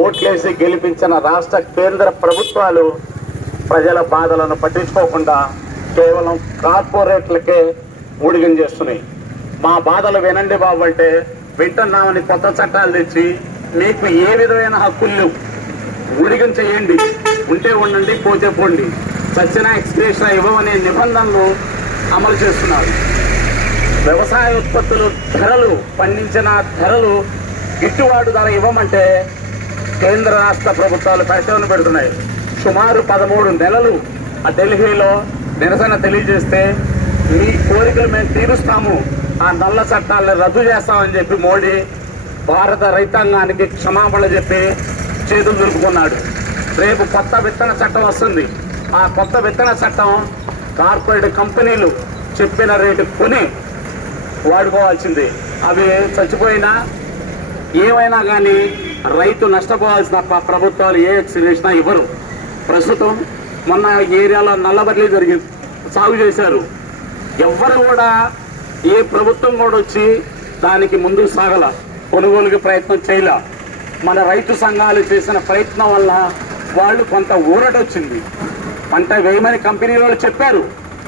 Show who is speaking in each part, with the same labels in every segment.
Speaker 1: ఓట్లేసి గెలిపించిన రాష్ట్ర కేంద్ర ప్రభుత్వాలు ప్రజల బాధలను పట్టించుకోకుండా కేవలం కార్పొరేట్లకే ఊడిగం చేస్తున్నాయి. మా బాధలు వినండి బాబు అంటే వింటున్నామని కొత్త చట్టాలు తెచ్చి మీకు ఏ విధమైన హక్కులు లేవు. ఊడిగం చేయండి. ఉంటే ఉండండి పోతే పోండి. చచ్చిన ఎక్స్ప్రెషన్ ఇవ్వమనే నిబంధనలు అమలు చేస్తున్నారు. వ్యవసాయ ఉత్పత్తులు ధరలు పండించిన ధరలు గిట్టుబాటు ధర ఇవ్వమంటే కేంద్ర రాష్ట్ర ప్రభుత్వాలు పరిశీలన పెడుతున్నాయి. సుమారు పదమూడు నెలలు ఆ ఢిల్లీలో నిరసన తెలియజేస్తే మీ కోరికలు మేము తీరుస్తాము. ఆ నల్ల చట్టాలను రద్దు చేస్తామని చెప్పి మోడీ భారత రైతాంగానికి క్షమాపణ చెప్పి చేతులు దులుపుకున్నాడు. రేపు కొత్త విత్తన చట్టం వస్తుంది. ఆ కొత్త విత్తన చట్టం కార్పొరేట్ కంపెనీలు చెప్పిన రేటు కొని వాడుకోవాల్సింది. అవి చచ్చిపోయినా ఏమైనా కానీ రైతు నష్టపోవాల్సిన ప్రభుత్వాలు ఏ ఎక్స్ప్రెషన్ ఇవ్వరు. ప్రస్తుతం మొన్న ఏరియాలో నల్లబర్లీ జరిగింది. సాగు చేశారు. ఎవ్వరు కూడా ఏ ప్రభుత్వం కూడా వచ్చి దానికి ముందుకు సాగల కొనుగోలుకి ప్రయత్నం చేయలే. మన రైతు సంఘాలు చేసిన ప్రయత్నం వల్ల వాళ్ళు కొంత ఊరట వచ్చింది. పంట వేయమని కంపెనీ వాళ్ళు చెప్పారు.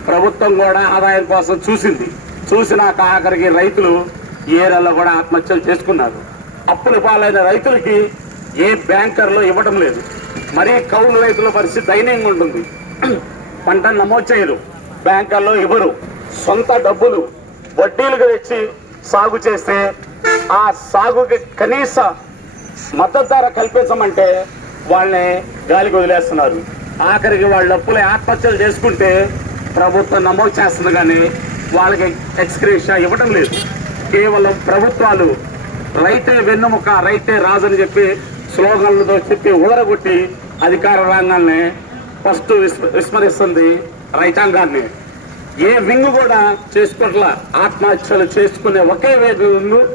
Speaker 1: ప్రభుత్వం కూడా ఆదాయం కోసం చూసింది. చూసినాక ఆఖరికి రైతులు ఈ ఏరియాలో కూడా ఆత్మహత్యలు చేసుకున్నారు. అప్పుల పాలైన రైతులకి ఏ బ్యాంకర్లు ఇవ్వడం లేదు. మరీ కౌలు రైతుల పరిస్థితి దయనీయంగా ఉంటుంది. పంట నమోదు చేయరు. బ్యాంకర్లో ఇవ్వరు. సొంత డబ్బులు వడ్డీలుగా తెచ్చి సాగు చేస్తే ఆ సాగుకి కనీస మద్దతు ధర కల్పించమంటే వాళ్ళని గాలికి వదిలేస్తున్నారు. ఆఖరికి వాళ్ళ డబ్బులు ఆత్మహత్యలు చేసుకుంటే ప్రభుత్వం నమోదు చేస్తుంది కానీ వాళ్ళకి ఎక్స్క్రేషా ఇవ్వటం లేదు. కేవలం ప్రభుత్వాలు రైతే వెన్నుముక రైతే రాజు అని చెప్పి స్లోగన్లతో చెప్పి ఊదరగొట్టి అధికార రంగాన్ని ఫస్ట్ విస్మ- విస్మరిస్తుంది రైతాంగాన్ని. ఏ వింగు కూడా చేసుకోవట్ల ఆత్మహత్యలు చేసుకునే ఒకే వింగు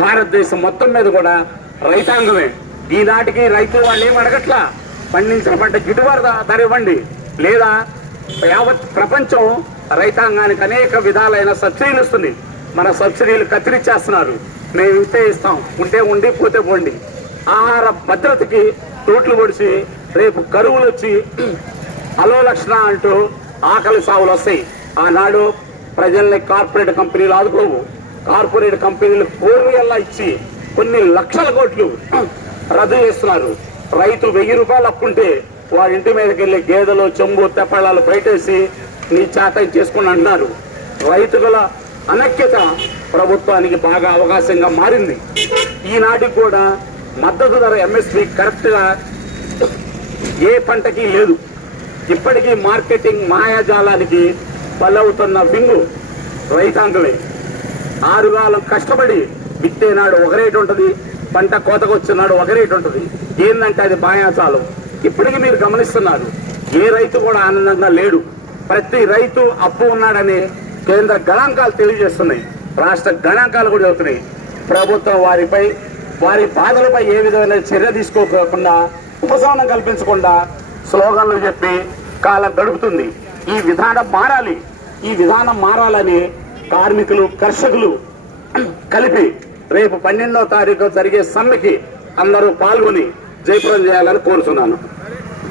Speaker 1: భారతదేశం మొత్తం మీద కూడా రైతాంగమే. ఈనాటికి రైతు వాళ్ళు ఏం అడగట్లా? పండించిన పంట గిట్టుబాటు ధర ఇవ్వండి. లేదా యావత్ ప్రపంచం రైతాంగానికి అనేక విధాలైన సబ్సిడీలు ఇస్తుంది మన సబ్సిడీలు కత్తిరించేస్తున్నారు మేము ఇంతే ఇస్తాం. ఉంటే ఉండి పోతే పోండి. ఆహార భద్రతకి తోట్లు పొడిచి రేపు కరువులు వచ్చి అలో లక్షణ అంటూ ఆకలి సాగులు వస్తాయి. ఆనాడు ప్రజల్ని కార్పొరేట్ కంపెనీలు ఆదుకోవు. కార్పొరేట్ కంపెనీలు కోర్వేలా ఇచ్చి కొన్ని లక్షల కోట్లు రద్దు చేస్తున్నారు. రైతు వెయ్యి రూపాయలు అప్పుంటే వాడి ఇంటి మీదకి వెళ్ళి గేదెలు చెంబు తెప్పళాలు బయటేసి నీ చేత చేసుకుని అంటున్నారు. రైతుల అనక్యత ప్రభుత్వానికి బాగా అవకాశంగా మారింది. ఈనాటికి కూడా మద్దతు ధర ఎంఎస్పి కరెక్ట్గా ఏ పంటకి లేదు. ఇప్పటికీ మార్కెటింగ్ మాయాజాలానికి బలవుతున్న వింగు రైతాంగమే. ఆరుగాలం కష్టపడి విత్తేనాడు ఒక రేటు ఉంటుంది పంట కోతకు వచ్చినాడు ఒక రేటు ఉంటుంది. ఏంటంటే అది మాయాజాలం. ఇప్పటికీ మీరు గమనిస్తున్నారు ఏ రైతు కూడా ఆనందంగా లేడు. ప్రతి రైతు అప్పు ఉన్నాడని కేంద్ర గణాంకాలు తెలియజేస్తున్నాయి. రాష్ట్ర గణాంకాలు కూడా జరుగుతున్నాయి ప్రభుత్వం వారిపై వారి బాధలపై ఏ విధమైన చర్య తీసుకోకుండా ఉపశమనం కల్పించకుండా స్లోగన్లు చెప్పి కాలం గడుపుతుంది. ఈ విధానం మారాలి. ఈ విధానం మారాలని కార్మికులు కర్షకులు కలిపి రేపు పన్నెండవ తారీఖు జరిగే సమ్మెకి అందరూ పాల్గొని జయప్రదం చేయాలని కోరుతున్నాను